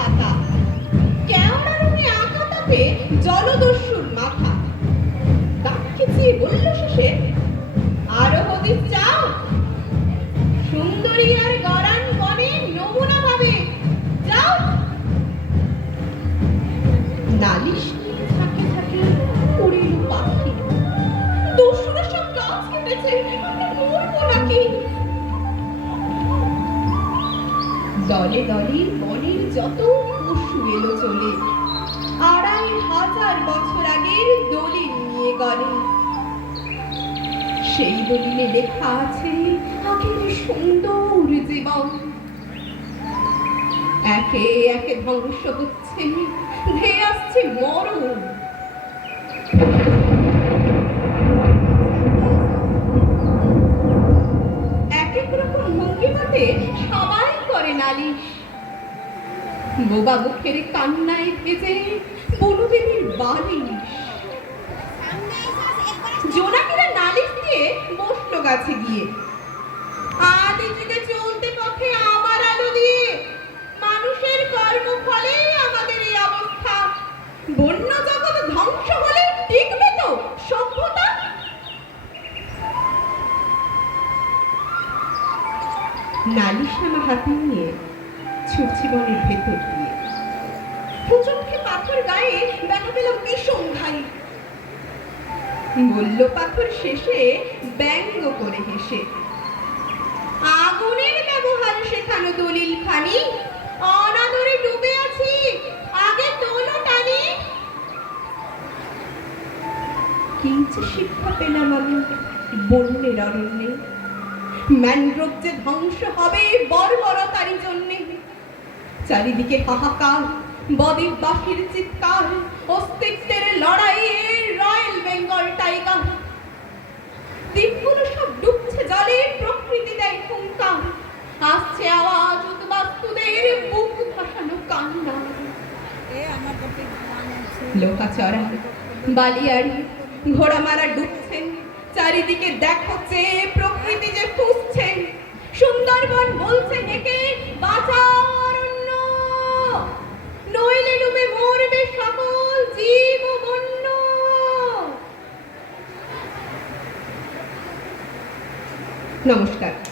ফাঁকা কেওড়া রঙে আঁকা তাতে জলদস্যুর মাথা। দাঁত খিচিয়ে বলল শেষে আরও হদিস চাও সুন্দরী আর গরান বনে নমুনা পাবে। যাও। নালিশ থাকে থাকে দলে দলে যত পশু এলো চলে আড়াই হাজার বছর আগের দলিল নিয়ে গলে। সেই দলিলে লেখা আছে, আখের সুন্দর জীবন। একে একে ধ্বংস হচ্ছে, ধেয়ে আসছে মরণ। এক এক রকম ভঙ্গিমাতে সবাই করে নালিশ। বোবা মুখের কান্নায় ভেজে বনুদেবীর বালিশ জোনাকিরা নালিশ দিয়ে বসল গাছে গিয়ে। আদি যুগে চলতে পথে আমার আলো দিয়ে মানুষের কর্মফলে আমাদের এই অবস্থা। বন্য জগৎ ধ্বংস হলে টিকবে তো সভ্যতা। নালিশানা হাতে নিয়ে ছুটছি বনের ভেতর দিয়ে। কুচমকে পাথর গায়ে পেলাম ভীষণ বলল পাথর শেষে ব্যঙ্গ করে হেসে, আগুনের ব্যবহার শেখানো দলিল খানি। অনাদরে ডুবে আছি। আগে তোলো টানি। কি যে শিক্ষা পেলাম আমি বন্যের অরণ্যে। ম্যানগ্রোভ যে ধ্বংস হবে বর্বরতারই জন্যে। চারিদিকে হাহাকার বদ্বীপ বাসীর চিৎকার অস্তিত্বের লড়াইয়ে রয়্যাল বেঙ্গল টাইগার। দ্বীপগুলো সব ডুবছে জলে প্রকৃতি দেয় হুঙ্কার। আসছে আওয়াজ উদ্বাস্তুদের বুক ভাসানো কান্না। লোহা চড়া বালিয়াড়ি ঘোড়া মারা ডুবছে চারিদিকে দেখো চেয়ে প্রকৃতি যে ফুসছে সুন্দরবন বলছে নমস্কার